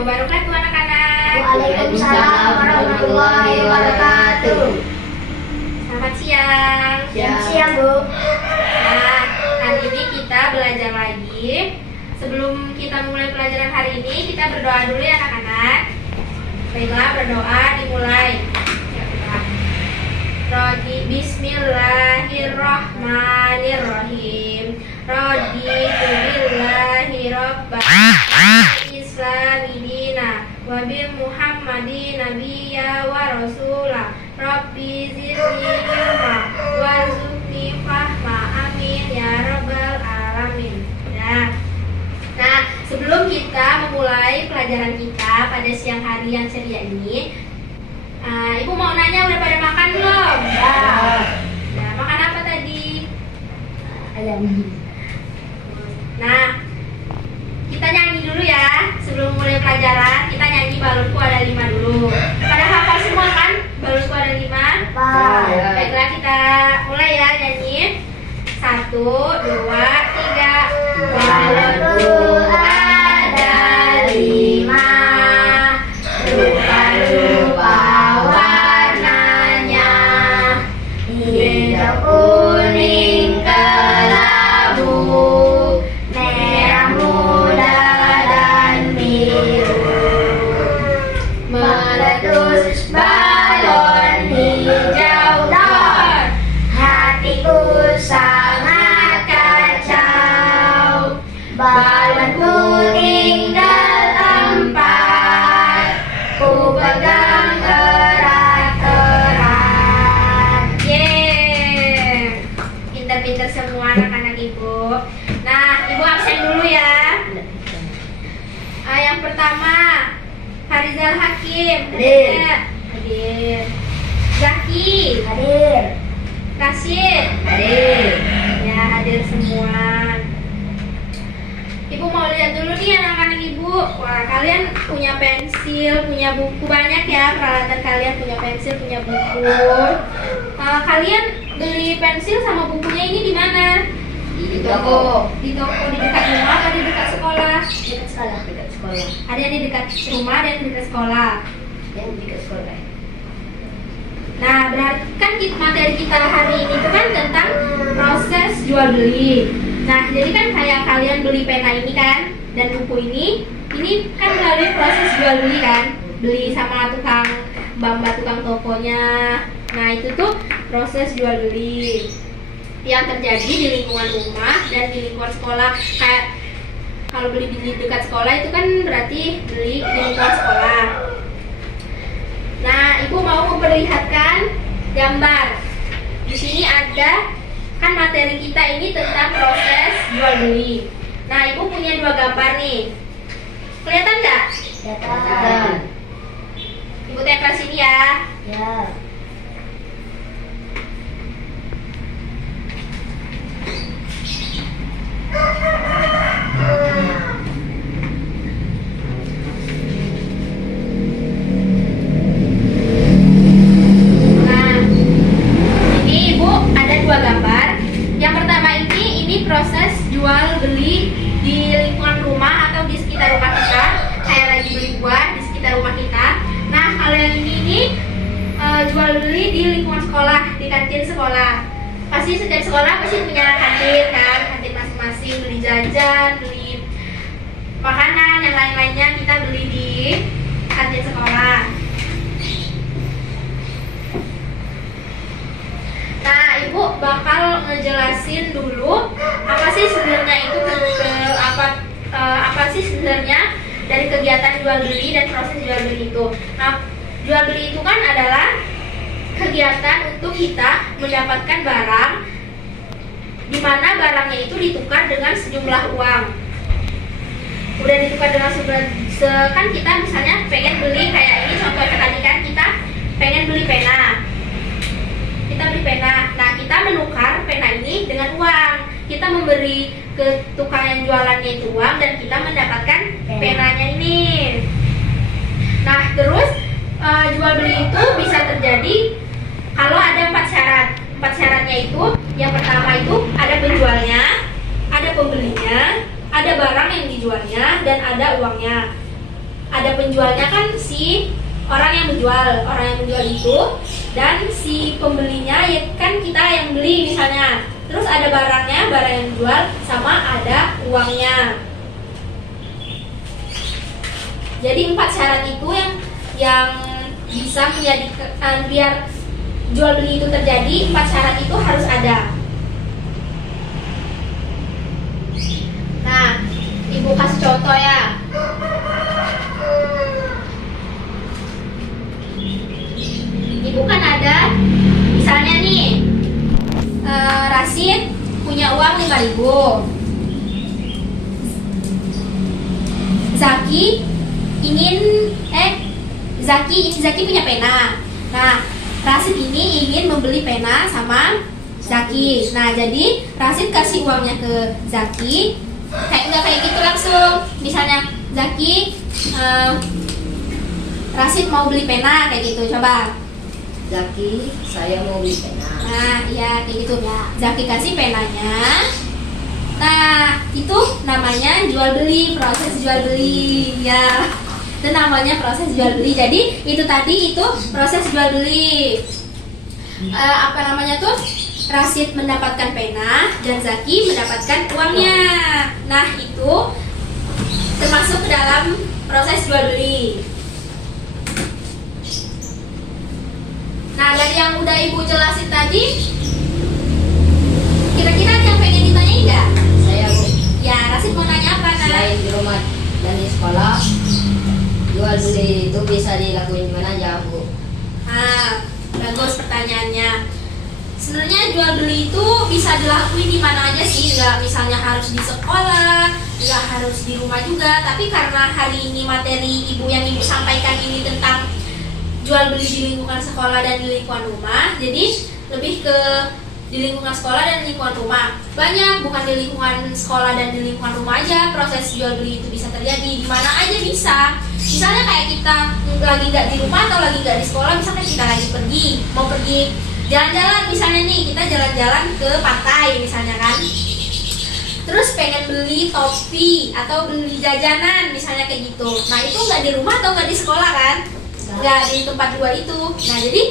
wabarakatuh anak-anak. Waalaikumsalam warahmatullahi wabarakatuh. Selamat siang. Selamat siang, Bu. Nah, hari ini kita belajar lagi. Sebelum kita mulai pelajaran hari ini, kita berdoa dulu ya anak-anak. Baiklah, berdoa dimulai. Bismillahirrahmanirrahim. Raditu billahi rabban islami dina wa bi Muhammadin nabiyya wa rasula. Rabbi zidni ilma warzuqni fahma. Amin ya rabbal alamin. Nah, sebelum kita memulai pelajaran kita pada siang hari yang ceria ini, Ibu mau nanya, udah pada makan belum? Ya. Nah, makan apa tadi? Ayam. Nah, kita nyanyi dulu ya. Sebelum mulai pelajaran, kita nyanyi balonku ada 5 dulu. Pada hafal semua kan? Balonku ada 5. Ya. Baiklah, kita mulai ya nyanyi. 1, 2, 3. Balonku ada 5, rupa-rupa warnanya, hijau, kuning, kelabu, merah muda, dan biru. Meletus balon hijau dor, hatiku sangat kacau. Balonku tinggal 4, ku pegang erat-erat. Yeay, pinter-pinter semua anak-anak Ibu. Nah, Ibu absen dulu ya. Yang pertama, Farizal Hakim. Hadir. Hadir. Zaki. Hadir. Rashid. Hadir. Ya, hadir semua. Ibu mau lihat dulu nih anak-anak Ibu. Wah, kalian punya pensil, punya buku, banyak ya peralatan kalian, punya pensil, punya buku. Kalian beli pensil sama bukunya ini di mana? Di toko. Di toko di dekat rumah atau di dekat sekolah? Dekat sekolah. Dekat sekolah. Ada yang di dekat rumah, ada yang di dekat sekolah. Yang dekat sekolah. Nah, berarti kan materi kita hari ini itu kan tentang proses jual beli. Nah, jadi kan kayak kalian beli pena ini kan, dan buku ini kan melalui proses jual beli kan, beli sama tukang mbak tukang tokonya. Nah, itu tuh proses jual beli yang terjadi di lingkungan rumah dan di lingkungan sekolah. Kayak kalau beli di dekat sekolah itu kan berarti beli di lingkungan sekolah. Nah, Ibu mau memperlihatkan gambar. Di sini ada kan materi kita ini tentang proses jual beli. Nah, Ibu punya 2 gambar nih. Kelihatan nggak? Kelihatan. Ibu tempel sini ya. Ya. Nah, ini Ibu ada 2 gambar. Yang pertama ini proses jual beli di lingkungan rumah atau di sekitar rumah kita. Kayak lagi beli buah di sekitar rumah kita. Nah, kalau yang ini jual beli di lingkungan sekolah, di kantin sekolah. Pasti setiap sekolah pasti punya kantin kan, kantin masing-masing, beli jajan, beli makanan, yang lain-lainnya kita beli di kantin sekolah. Nah, Ibu bakal ngejelasin dulu apa sih sebenarnya itu apa sih sebenarnya dari kegiatan jual beli dan proses jual beli itu. Nah, jual beli itu kan adalah kegiatan untuk kita mendapatkan barang di mana barangnya itu ditukar dengan sejumlah uang. Udah ditukar dengan kan kita misalnya pengen beli kayak ini contohnya tadi kan kita pengen beli pena. Kita beli pena. Nah, kita menukar pena ini dengan uang. Kita memberi ke tukang yang jualannya itu uang dan kita mendapatkan penanya ini. Nah, terus jual beli itu bisa terjadi kalau ada 4 syarat. 4 syaratnya itu, yang pertama itu ada penjualnya, ada pembelinya, ada barang yang dijualnya, dan ada uangnya. Ada menjualnya kan si orang yang menjual itu, dan si pembelinya ya kan kita yang beli misalnya. Terus ada barang yang dijual sama ada uangnya. Jadi 4 syarat itu yang bisa menjadikan biar jual beli itu terjadi, 4 syarat itu harus ada. Nah, Ibu kasih contoh ya. Ibu kan ada, misalnya nih, Rasid punya uang 5.000. Zaki punya pena. Nah, Rasid ini ingin membeli pena sama Zaki. Nah, jadi Rasid kasih uangnya ke Zaki. Nggak kayak gitu langsung. Misalnya Zaki, Rasid mau beli pena kayak gitu. Coba. Zaki, saya mau beli pena. Nah, iya kayak gitu ya. Zaki kasih penanya. Nah, itu namanya jual beli, proses jual beli ya. Itu namanya proses jual beli. Jadi itu tadi itu proses jual beli. Apa namanya tuh? Rasid mendapatkan pena dan Zaki mendapatkan uangnya. Nah, itu termasuk ke dalam proses jual beli. Nah, dari yang udah Ibu jelasin tadi, kira-kira ada yang pengen ditanyain nggak? Saya Bu, Ya, Rasid mau nanya apa, Nak? selain di rumah dan di sekolah, jual beli itu bisa dilakuin di mana aja Bu? Nah, bagus pertanyaannya. Sebenarnya jual beli itu bisa dilakuin di mana aja sih, nggak misalnya harus di sekolah, nggak harus di rumah juga. Tapi karena hari ini materi Ibu yang Ibu sampaikan ini tentang jual beli di lingkungan sekolah dan di lingkungan rumah, jadi lebih ke di lingkungan sekolah dan di lingkungan rumah. Banyak, bukan di lingkungan sekolah dan di lingkungan rumah aja proses jual beli itu bisa terjadi, di mana aja bisa. Misalnya kayak kita lagi nggak di rumah atau lagi nggak di sekolah, misalnya kita lagi mau pergi jalan-jalan, misalnya nih kita jalan-jalan ke pantai misalnya kan, terus pengen beli topi atau beli jajanan misalnya kayak gitu. Nah, itu nggak di rumah atau nggak di sekolah kan, nggak di tempat dua itu. Nah, jadi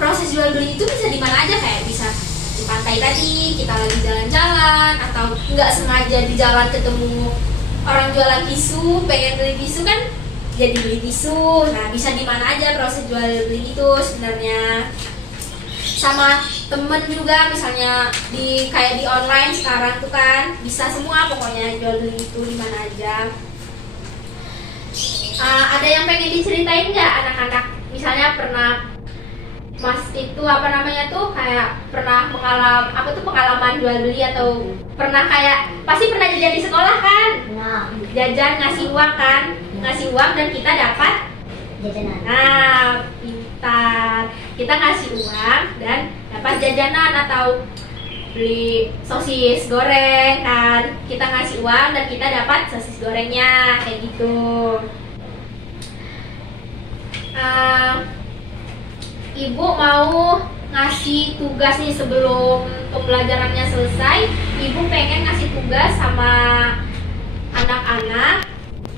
proses jual beli itu bisa di mana aja, kayak bisa di pantai tadi kita lagi jalan-jalan, atau nggak sengaja di jalan ketemu orang jualan tisu, pengen beli tisu kan jadi beli tisu. Nah, bisa di mana aja proses jual beli itu sebenarnya. Sama temen juga, misalnya kayak di online sekarang tuh kan bisa semua pokoknya jual beli itu di mana aja. Ada yang pengen diceritain nggak anak-anak? Misalnya pernah Mas itu apa namanya tuh kayak pernah pengalaman jual beli, atau pernah kayak pasti pernah jajan di sekolah kan? Nah, Jajan ngasih uang kan? Ngasih uang dan kita dapat jajanan. Nah, pintar. Kita ngasih uang dan dapat jajanan, atau beli sosis goreng kan. Kita ngasih uang dan kita dapat sosis gorengnya kayak gitu. Ibu mau ngasih tugas nih sebelum pembelajarannya selesai. Ibu pengen ngasih tugas sama anak-anak.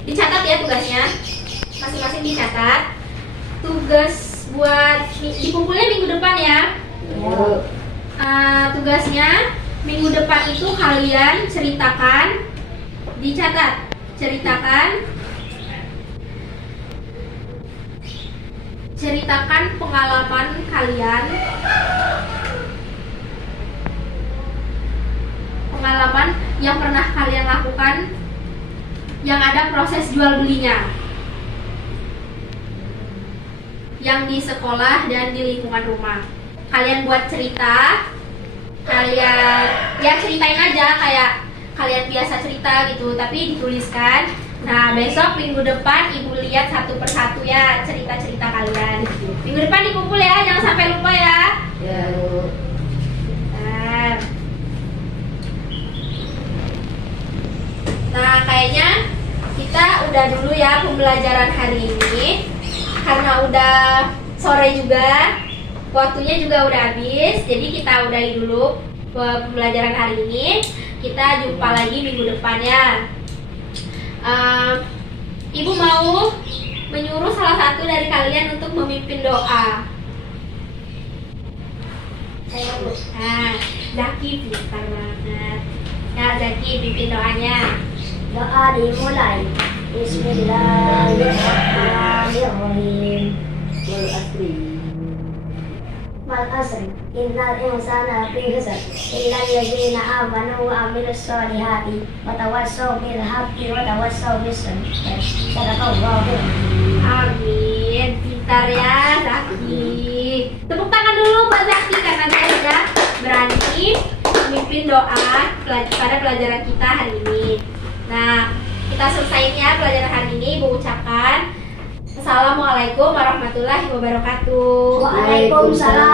Dicatat ya tugasnya, masing-masing dicatat. Tugas buat dikumpulnya minggu depan ya. Tugasnya minggu depan itu kalian ceritakan, dicatat, ceritakan pengalaman kalian, pengalaman yang pernah kalian lakukan yang ada proses jual belinya, yang di sekolah dan di lingkungan rumah. Kalian buat cerita, kalian ya ceritain aja kayak kalian biasa cerita gitu, tapi dituliskan. Nah, besok minggu depan Ibu lihat satu persatu ya cerita-cerita kalian. Minggu depan dikumpul ya, jangan sampai lupa ya. Ya, Bu. Nah, kayaknya kita udah dulu ya pembelajaran hari ini. Karena udah sore juga, waktunya juga udah habis. Jadi kita udahi dulu pembelajaran hari ini. Kita jumpa lagi minggu depan ya. Ibu mau menyuruh salah satu dari kalian untuk memimpin doa. Saya dulu. Nah, Zaki pintar banget. Ya, Zaki pimpin doanya. Doa dimulai. Bismillahirrahmanirrahim. Wal asri. Wal asri. Innal insana fi khusr. Illa allazina amanu wa amilus solihati. Wa tawassaw bil haqqi wa tawassaw bis sabr. Sadaqallahu. Amin. Pintar ya, Zaki. Tepuk tangan dulu buat Zaki karena dia sudah berani memimpin doa pada pelajaran kita hari ini. Nah, kita selesaiin ya pelajaran hari ini. Ibu ucapkan Assalamualaikum warahmatullahi wabarakatuh. Waalaikumsalam.